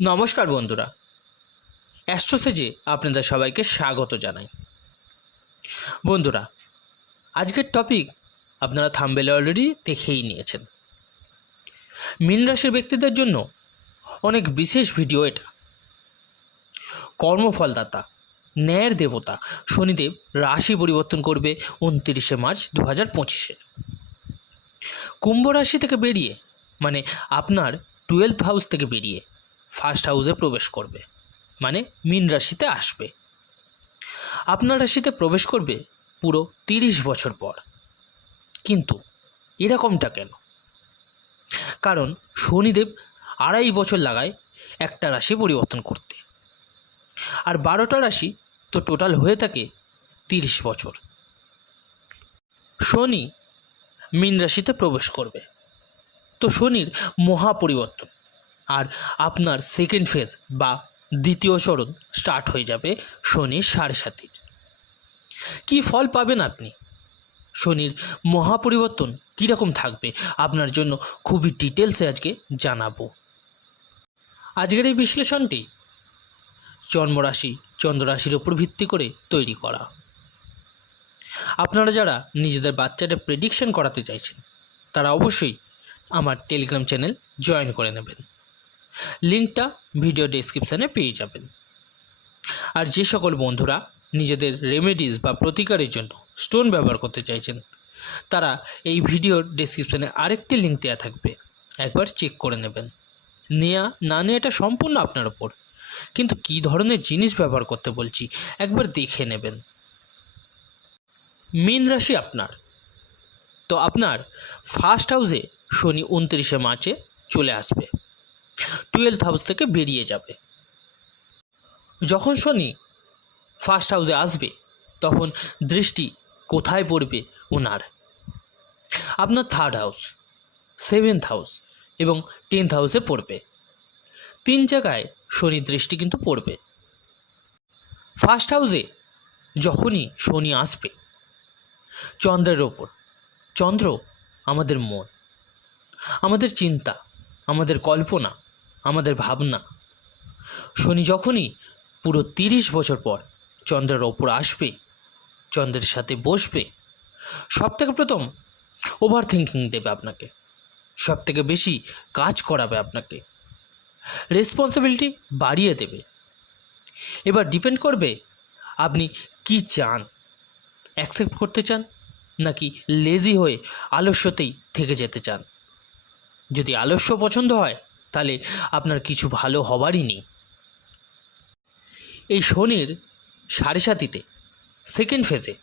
নমস্কার বন্ধুরা, অ্যাস্ট্রোসেজে আপনাদের সবাইকে স্বাগত জানাই। বন্ধুরা, আজকের টপিক আপনারা থাম্বনেলে অলরেডি দেখেই নিয়েছেন। মীন রাশির ব্যক্তিদের জন্য অনেক বিশেষ ভিডিও এটা। কর্মফলদাতা, ন্যায়ের দেবতা শনিদেব রাশি পরিবর্তন করবে 29শে মার্চ 2025-এ। কুম্ভ রাশি থেকে বেরিয়ে, মানে আপনার 12th হাউস থেকে বেরিয়ে ফার্স্ট হাউসে প্রবেশ করবে, মানে মীন রাশিতে আসবে। আপনার রাশিতে প্রবেশ করবে পুরো 30 বছর পর। কিন্তু এরকমটা কেন? কারণ শনিদেব 2.5 বছর লাগায় একটা রাশি পরিবর্তন করতে, আর 12টা রাশি তো টোটাল হয়ে থাকে 30 বছর। শনি মীন রাশিতে প্রবেশ করবে, তো শনির মহা পরিবর্তন, আর আপনার সেকেন্ড ফেজ বা দ্বিতীয় চরণ স্টার্ট হয়ে যাবে শনির 7.5-এর। কী ফল পাবেন আপনি? শনির মহাপরিবর্তন কীরকম থাকবে আপনার জন্য খুবই ডিটেলসে আজকে জানাবো। আজকের এই বিশ্লেষণটি জন্মরাশি চন্দ্ররাশির ওপর ভিত্তি করে তৈরি করা। আপনারা যারা নিজেদের বাচ্চাদের প্রেডিকশন করাতে চাইছেন তারা অবশ্যই আমার টেলিগ্রাম চ্যানেল জয়েন করে নেবেন। লিঙ্কটা ভিডিও ডেসক্রিপশানে পেয়ে যাবেন। আর যে সকল বন্ধুরা নিজেদের রেমেডিস বা প্রতিকারের জন্য স্টোন ব্যবহার করতে চাইছেন তারা এই ভিডিওর ডেসক্রিপশানে আরেকটি লিঙ্ক দেওয়া থাকবে, একবার চেক করে নেবেন। নেওয়া না নেওয়াটা সম্পূর্ণ আপনার ওপর, কিন্তু কী ধরনের জিনিস ব্যবহার করতে বলছি একবার দেখে নেবেন। মীন রাশি আপনার, তো আপনার ফার্স্ট হাউসে শনি 29শে মার্চে চলে আসবে, 12th হাউস থেকে বেরিয়ে যাবে। যখন শনি ফার্স্ট হাউসে আসবে তখন দৃষ্টি কোথায় পড়বে ওনার? আপনার 3rd হাউস, 7th হাউস এবং 10th হাউসে পড়বে। 3 জায়গায় শনির দৃষ্টি কিন্তু পড়বে। ফার্স্ট হাউসে যখনই শনি আসবে চন্দ্রের ওপর, চন্দ্র আমাদের মন, আমাদের চিন্তা, আমাদের কল্পনা, আমাদের ভাবনা। শনি যখনই পুরো 30 বছর পর চন্দ্রের ওপর আসবে, চন্দ্রের সাথে বসবে, সবথেকে প্রথম ওভার থিঙ্কিং দেবে আপনাকে, সবথেকে বেশি কাজ করাবে আপনাকে, রেসপন্সিবিলিটি বাড়িয়ে দেবে। এবার ডিপেন্ড করবে আপনি কি চান, অ্যাকসেপ্ট করতে চান নাকি লেজি হয়ে আলস্যতেই থেকে যেতে চান। যদি আলস্য পছন্দ হয় তাহলে আপনার কিছু ভালো হবারই নেই। এই শনির 7.5-তে সেকেন্ড ফেজে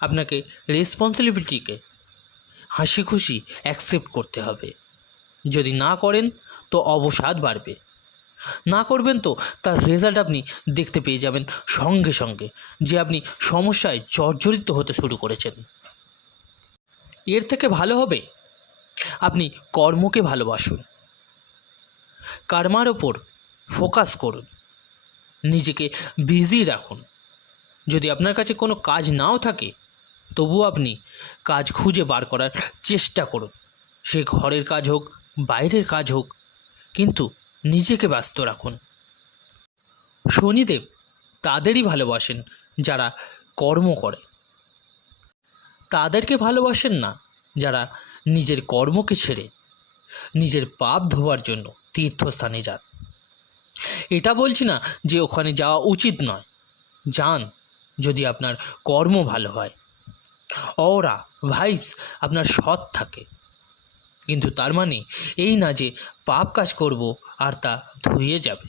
আপনাকে রেসপন্সিবিলিটিকে হাসি খুশি অ্যাকসেপ্ট করতে হবে। যদি না করেন তো অবসাদ বাড়বে, না করবেন তো তার রেজাল্ট আপনি দেখতে পেয়ে যাবেন সঙ্গে সঙ্গে, যে আপনি সমস্যায় জর্জরিত হতে শুরু করেছেন। এর থেকে ভালো হবে আপনি কর্মকে ভালোবাসুন, কর্মার ওপর ফোকাস করুন, নিজেকে বিজি রাখুন। যদি আপনার কাছে কোনো কাজ নাও থাকে তবুও আপনি কাজ খুঁজে বার করার চেষ্টা করুন, সে ঘরের কাজ হোক বাইরের কাজ হোক, কিন্তু নিজেকে ব্যস্ত রাখুন। শনিদেব তাদেরই ভালোবাসেন যারা কর্ম করে, তাদেরকে ভালোবাসেন না যারা নিজের কর্মকে ছেড়ে নিজের পাপ ধোয়ার জন্য তীর্থস্থানে যান। এটা বলছি না যে ওখানে যাওয়া উচিত নয়, যান যদি আপনার কর্ম ভালো হয়, অরা ভাইবস আপনার সৎ থাকে, কিন্তু তার মানে এই না যে পাপ কাজ করব আর তা ধুয়ে যাবে।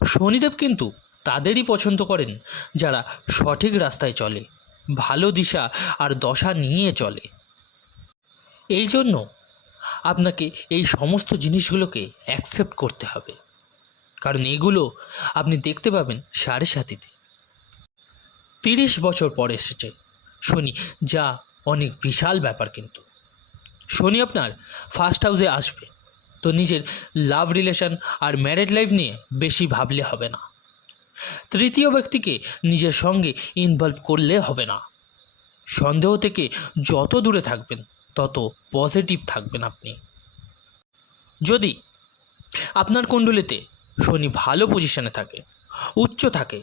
শনিদেব কিন্তু তাদেরই পছন্দ করেন যারা সঠিক রাস্তায় চলে, ভালো দিশা আর দশা নিয়ে চলে। এই জন্য আপনাকে এই সমস্ত জিনিসগুলোকে অ্যাকসেপ্ট করতে হবে, কারণ এগুলো আপনি দেখতে পাবেন 7.5-তে। 30 বছর পর এসেছে শনি, যা অনেক বিশাল ব্যাপার। কিন্তু শনি আপনার ফার্স্ট হাউসে আসবে, তো নিজের লাভ রিলেশন আর ম্যারেড লাইফ নিয়ে বেশি ভাবলে হবে না। তৃতীয় ব্যক্তিকে নিজের সঙ্গে ইনভলভ করলে হবে না। সন্দেহ থেকে যত দূরে থাকবেন তত পজিটিভ থাকবেন আপনি। যদি আপনার কুণ্ডলিতে শনি ভালো পজিশনে থাকে, উচ্চ থাকে,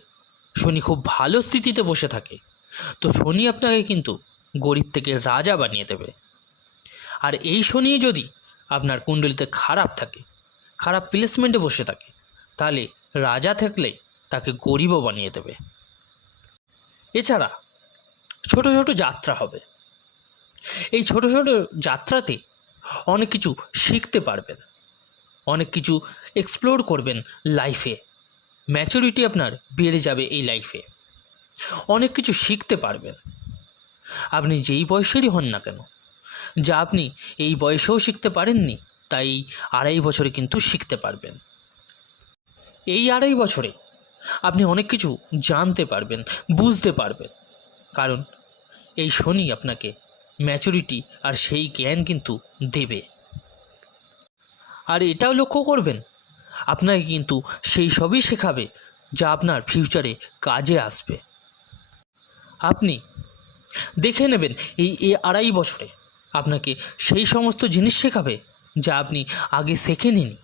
শনি খুব ভালো স্থিতিতে বসে থাকে, তো শনি আপনাকে কিন্তু গরিব থেকে রাজা বানিয়ে দেবে। আর এই শনি যদি আপনার কুণ্ডলিতে খারাপ থাকে, খারাপ প্লেসমেন্টে বসে থাকে, তাহলে রাজা থাকলে তাকে গরিবও বানিয়ে দেবে। এছাড়া ছোট ছোট যাত্রা হবে। এই ছোট ছোট যাত্রাতে অনেক কিছু শিখতে পারবেন, অনেক কিছু এক্সপ্লোর করবেন লাইফে। ম্যাচুরিটি আপনার বেড়ে যাবে এই লাইফে, অনেক কিছু শিখতে পারবেন। আপনি যেই বয়সেরই হন না কেন, যা আপনি এই বয়সেও শিখতে পারেননি, তাই 2.5 বছরে কিন্তু শিখতে পারবেন। এই 2.5 বছরে আপনি অনেক কিছু জানতে পারবেন, বুঝতে পারবেন, কারণ এই শনি আপনাকে ম্যাচুরিটি আর সেই জ্ঞান কিন্তু দেবে। আর এটাও লক্ষ্য করবেন, আপনাকে কিন্তু সেই সবই শেখাবে যা আপনার ফিউচারে কাজে আসবে। আপনি দেখে নেবেন এই 2.5 বছরে আপনাকে সেই সমস্ত জিনিস শেখাবে যা আপনি আগে শেখেননি।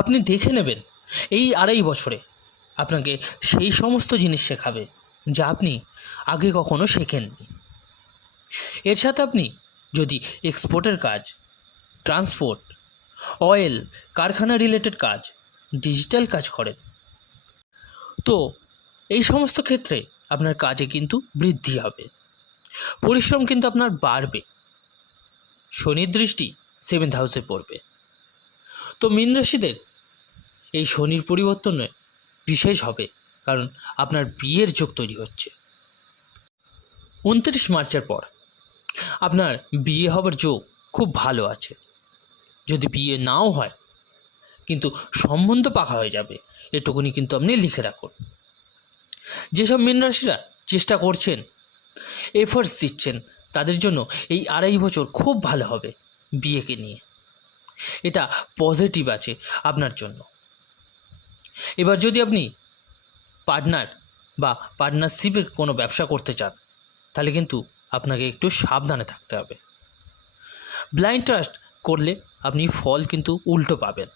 আপনি দেখে নেবেন এই 2.5 বছরে আপনাকে সেই সমস্ত জিনিস শেখাবে যা আপনি আগে কখনো শেখেননি। এর সাথে আপনি যদি এক্সপোর্টের কাজ, ট্রান্সপোর্ট, অয়েল, কারখানা রিলেটেড কাজ, ডিজিটাল কাজ করেন, তো এই সমস্ত ক্ষেত্রে আপনার কাজে কিন্তু বৃদ্ধি হবে, পরিশ্রম কিন্তু আপনার বাড়বে। শনির দৃষ্টি 7th হাউসে পড়বে। তো মীন রাশিদের এই শনির পরিবর্তনে বিশেষ হবে, কারণ আপনার বিয়ের যোগ তৈরি হচ্ছে। 29 মার্চের পর আপনার বিয়ে হবার যোগ খুব ভালো আছে। যদি বিয়ে নাও হয় কিন্তু সম্বন্ধ পাকা হয়ে যাবে, এটুকুনি কিন্তু আপনি লিখে রাখুন। যেসব মীন রাশিরা চেষ্টা করছেন, এফোর্টস দিচ্ছেন, তাদের জন্য এই 2.5 বছর খুব ভালো হবে বিয়েকে নিয়ে। এটা পজিটিভ আছে আপনার জন্য। এবার যদি আপনি পার্টনার বা পার্টনারশিপের কোনো ব্যবসা করতে চান, তাহলে কিন্তু আপনাকে একটু সাবধানে থাকতে হবে। ব্লাইন্ড ট্রাস্ট করলে আপনি ফল কিন্তু উল্টো পাবেন।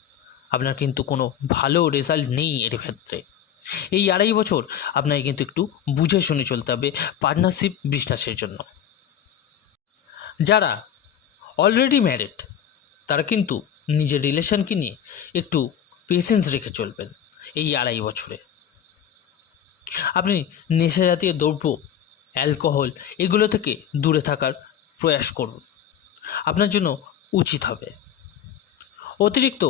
আপনার কিন্তু কোনো ভালো রেজাল্ট নেই এর ক্ষেত্রে। এই 2.5 বছর আপনাকে কিন্তু একটু বুঝে শুনে চলতে হবে পার্টনারশিপ বিজনেসের জন্য। যারা অলরেডি ম্যারিড, তারা কিন্তু নিজের রিলেশনকে নিয়ে একটু পেশেন্স রেখে চলবেন এই 2.5 বছরে। আপনি নেশা জাতীয় দ্রব্য, অ্যালকোহল, এগুলো থেকে দূরে থাকার প্রয়াস করুন, আপনার জন্য উচিত হবে। অতিরিক্ত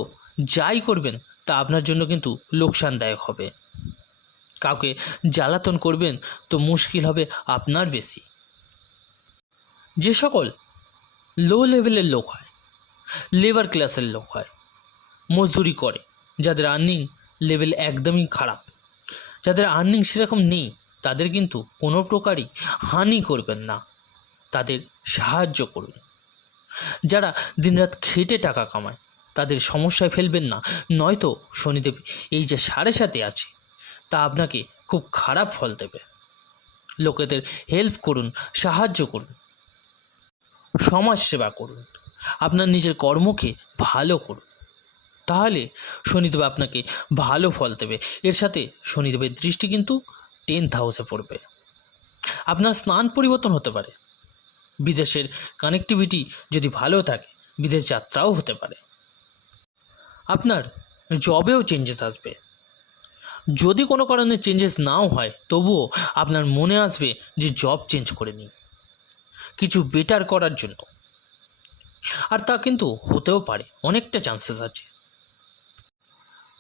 যাই করবেন তা আপনার জন্য কিন্তু লোকসানদায়ক হবে। কাউকে জ্বালাতন করবেন তো মুশকিল হবে আপনার বেশি। যে সকল লো লেভেলের লোক হয়, লেবার ক্লাসের লোক হয়, মজদুরি করে, যাদের আর্নিং লেভেল একদমই খারাপ, যাদের আর্নিং সেরকম নেই, তাদের কিন্তু কোনো প্রকারই হানি করবেন না, তাদের সাহায্য করুন। যারা দিনরাত খেটে টাকা কামায়, তাদের সমস্যায় ফেলবেন না, নয়তো শনিদেব এই যে 7.5 আছে তা আপনাকে খুব খারাপ ফল দেবে। লোকেদের হেল্প করুন, সাহায্য করুন, সমাজ সেবা করুন, আপনার নিজের কর্মকে ভালো করুন, তাহলে শনিদেব আপনাকে ভালো ফল দেবে। এর সাথে শনিদেবের দৃষ্টি কিন্তু 10th হাউসে পড়বে। আপনার স্নান পরিবর্তন হতে পারে, বিদেশের কানেক্টিভিটি যদি ভালো থাকে বিদেশ যাত্রাও হতে পারে। আপনার জবেও চেঞ্জেস আসবে। যদি কোনো কারণে চেঞ্জেস নাও হয়, তবুও আপনার মনে আসবে যে জব চেঞ্জ করে নিই কিছু বেটার করার জন্য, আর তা কিন্তু হতেও পারে, অনেকটা চান্সেস আছে।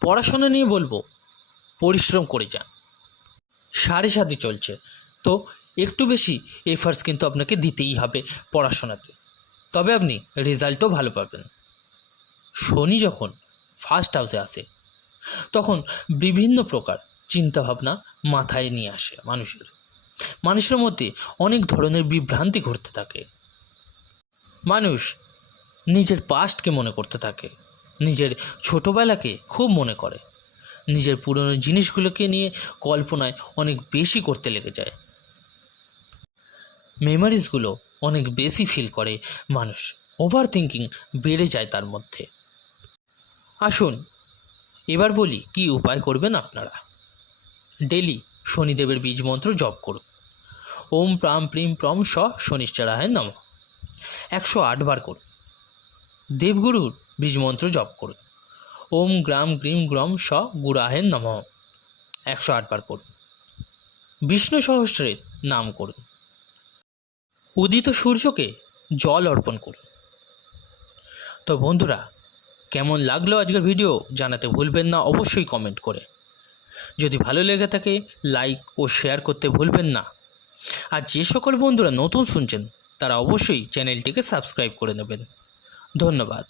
পড়াশোনা নিয়ে বলবো, পরিশ্রম করে যান। 7.5 চলছে, তো একটু বেশি এফার্টস কিন্তু আপনাকে দিতেই হবে পড়াশোনাতে, তবে আপনি রেজাল্টও ভালো পাবেন। শনি যখন 1st হাউসে আসে, তখন বিভিন্ন প্রকার চিন্তাভাবনা মাথায় নিয়ে আসে মানুষের মধ্যে অনেক ধরনের বিভ্রান্তি ঘটতে থাকে। মানুষ নিজের পাস্টকে মনে করতে থাকে, নিজের ছোটোবেলাকে খুব মনে করে, নিজের পুরনো জিনিসগুলোকে নিয়ে কল্পনায় অনেক বেশি করতে লেগে যায়। মেমোরিজগুলো অনেক বেশি ফিল করে মানুষ, ওভার থিঙ্কিং বেড়ে যায় তার মধ্যে। আসুন এবার বলি কি উপায় করবেন আপনারা। ডেলি শনিদেবের বীজ মন্ত্র জপ করুন। ওম প্রাম প্রিম প্রম স শনিশ্চরায় নমঃ 108 বার করুন। দেবগুরুর বীজ মন্ত্র জপ করুন। ওম গ্রাম গ্রীম গ্রম স গুরাহে নমঃ 108 বার করুন। বিষ্ণু সহস্রের নাম করুন। উদিত সূর্যকে জল অর্পণ করুন। তো বন্ধুরা, কেমন লাগলো আজকের ভিডিও জানাতে ভুলবেন না অবশ্যই কমেন্ট করে। যদি ভালো লেগে থাকে লাইক ও শেয়ার করতে ভুলবেন না। আর যে সকল বন্ধুরা নতুন শুনছেন তারা অবশ্যই চ্যানেলটিকে সাবস্ক্রাইব করে নেবেন। ধন্যবাদ।